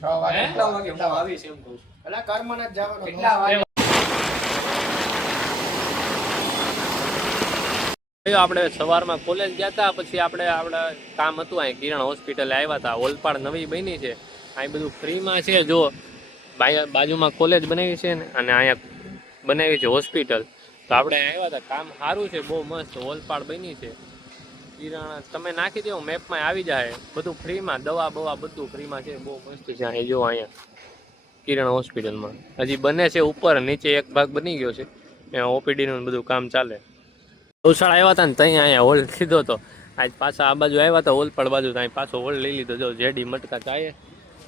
6 વાગે કેટલા વાગે હું આવીશ એમ કહું છું. એટલે કર્મના જ જવાનું. કેટલા વાગે આપણે સવારમાં કોલેજ ગયા હતા, પછી આપણે કામ હતું અહીં કિરણ હોસ્પિટલે આવ્યા હતા. ઓલપાડ નવી બની છે, અહીં બધું ફ્રીમાં છે. જો બાજુમાં કોલેજ બનાવી છે ને, અને અહીંયા બનાવી છે હોસ્પિટલ. તો આપણે આવ્યા હતા, કામ સારું છે, બહુ મસ્ત ઓલપાડ બની છે. કિરણ તમે નાખી દો મેપમાં આવી જાય, બધું ફ્રીમાં, દવા બવા બધું ફ્રીમાં છે, બહુ મસ્ત છે. અહીં જો અહીંયા કિરણ હોસ્પિટલમાં હજી બને છે, ઉપર નીચે એક ભાગ બની ગયો છે, ત્યાં ઓપીડીનું બધું કામ ચાલે. ગૌશાળા આવ્યા હતા ને ત્યાં અહીંયા હોલ લીધો હતો. આજ પાછા આ બાજુ આવ્યા હતા ઓલપાડ બાજુ, ત્યાં પાછો હોલ લઈ લીધો. જો જેડી મટકા ચાએ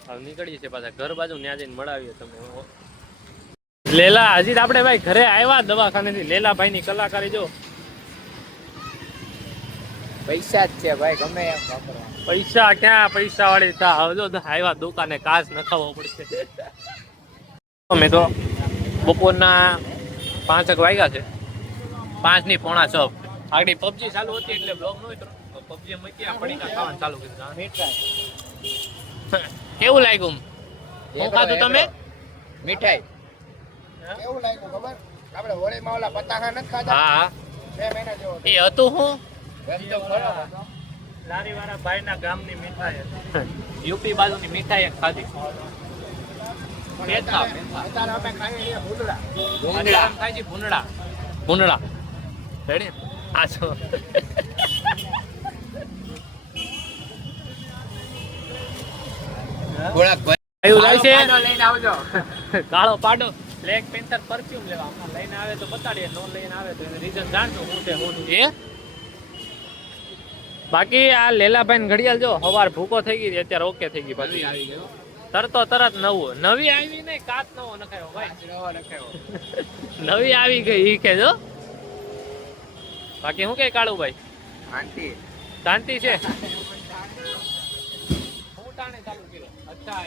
હવે નીકળીએ છે પાછા ઘર બાજુ, ત્યાં જઈને મળાવીએ તમે. લેલા હજી આપણે ભાઈ ઘરે આવ્યા દવાખાનેથી. લેલાભાઈની કલાકારી જો. પૈસા જ છે ભાઈ, ગમે એમ વાપરવા. પૈસા ક્યાં, પૈસા વાળી થા હવે જો આવ્યા દુકાને, કાચ નખાવવો પડશે. અમે તો બપોરના 5 વાગ્યા છે, 5 ની પોણા 6. આગળ પબજી ચાલુ હતી એટલે બ્લોગ નો પબજી મૂકી પડીકા ખાવાનું ચાલુ કર્યું. કેવું લાગ્યું? શું ખાધું તમે? મીઠાઈ કેવું લાગ્યું ખબર? આપણે હોળીમાં ઓલા પતાકા નથી ખાધા? હા 2 મહિના જેવો. એ હતું હું લારી વાળા ભાઈ ના ગામની મીઠાઈ યુપી બાજુની મીઠાઈ એક ખાધી. અત્યારે અમે ખાઈએ છીએ ભૂંડળા. ભૂંગળા ખાય છે, ભૂંગળા ભૂંગળા રેડી. આ છો થોડાક આયુ લાવ છે લઈને આવજો. કાળો પાડો બ્લેક પેન્થર પરફ્યુમ લેવા. હમણાં લઈને આવે તો બતાડીએ, નો લઈને આવે તો એને રીઝન જાણજો હું છે હું નહીં. એ બાકી આ લેલાભાઈ ને ઘડિયાળ જો હવાર ભૂકો થઈ ગઈ, અત્યારે ઓકે થઈ ગઈ. પાછી આવી ગયો. તરતો તરત નવું, નવી આવી નહીં, કાચ નવો નખાયો ભાઈ. રવા રખાયો. નવી આવી ગઈ ઈ કે જો. બાકી શું કે કાળુભાઈ, આંટી શાંતિ છે? હું ટાણે ચાલુ કર્યો. અચ્છા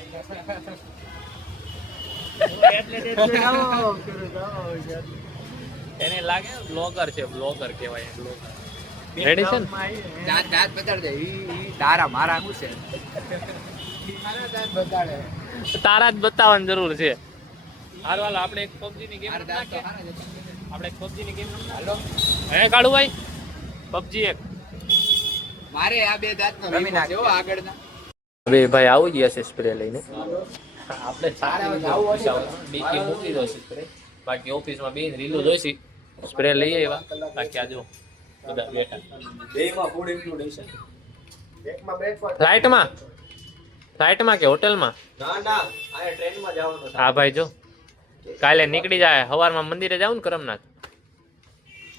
એને લાગે બ્લોગર છે, બ્લોગર કહેવાય. બ્લોગર રેડી છે ને? દાંત દાંત બતાડ દે. ઈ તારા મારા શું છે? મારા દાંત બતાડે. તારા જ બતાવવાની જરૂર છે. હારું હાલો આપણે એક પબજી ની ગેમ મારા દાંત તો નાખીએ. હારા જ હતા. આપણે એક પબજી ની ગેમ હાલો. હે કાળુભાઈ, પબજી એક. મારે આ બે દાંત નો વીમો છે હો આગળના. હવે ભાઈ આવું ગયા છે સ્પ્રે લઈને. આપણે ડીકી મૂકી દો સ્પ્રે. બાકી ઓફિસમાં બેન રીલું જોઈશી, સ્પ્રે લઈ આવ્યા. બાકી આ જો બધા બેઠા. બેમાં ફૂડ ઇન્ક્લુડેશન. એકમાં બ્રેકફાસ્ટ. ફ્લાઇટમાં કે હોટલમાં? ના ના આ ટ્રેનમાં જવાનું છે. હા ભાઈ જો કાલે નીકળી જાય સવારમાં મંદિરે જાવ ને કરમનાથ,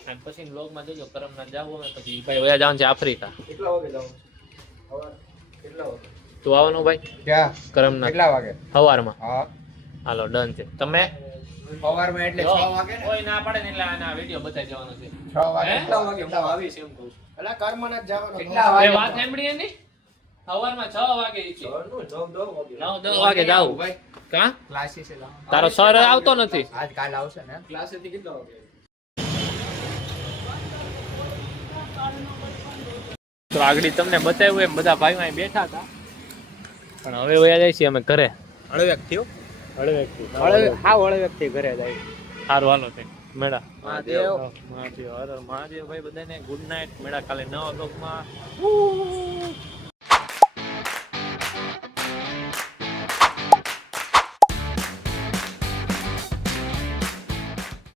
અને પછી વ્લોગમાં જોજો કરમનાથ જાવું અમે, પછી ભાઈ વયા જવાનું છે આફ્રિકા. કેટલા વાગે જવાનું છે? કેટલા વાગે? તું આવવાનું ભાઈ ક્યાં? કરમનાથ કેટલા વાગે? સવારમાં? હા હાલો ડન છે. તમે સવારમાં એટલે 6 વાગે ને? કોઈ ના પડે ને એટલે આના વિડીયો બતાવી દેવાનો છે. 6 વાગે. હે? કેટલા વાગે હું આવીશ એમ કહું છું. એટલે કર્મના જ જવાનું. કેટલા એ વાગે? વાત સાંભળી એની? સવારમાં 6 વાગે ઈ છે. 9-10 વાગે વાગે જાવું. ભાઈ. કા ક્લાસીસ તારો સર આવતો નથી? આજ કાલ આવશે ને. ક્લાસેથી કેટલા વાગે? તો આગળ તમને બતાવ્યું એમ બધા ભાઈઓ અહીં બેઠા હતા, પણ હવે વયા જાય છે અમે ઘરે. હળવેક થયો. હળવેક થી ઘરે જાય. સારું હાલો તે મેળા. મહાદેવ. મહાદેવ હર હર મહાદેવ ભાઈ બધાને ગુડ નાઇટ. મેળા કાલે નવા બ્લોગમાં.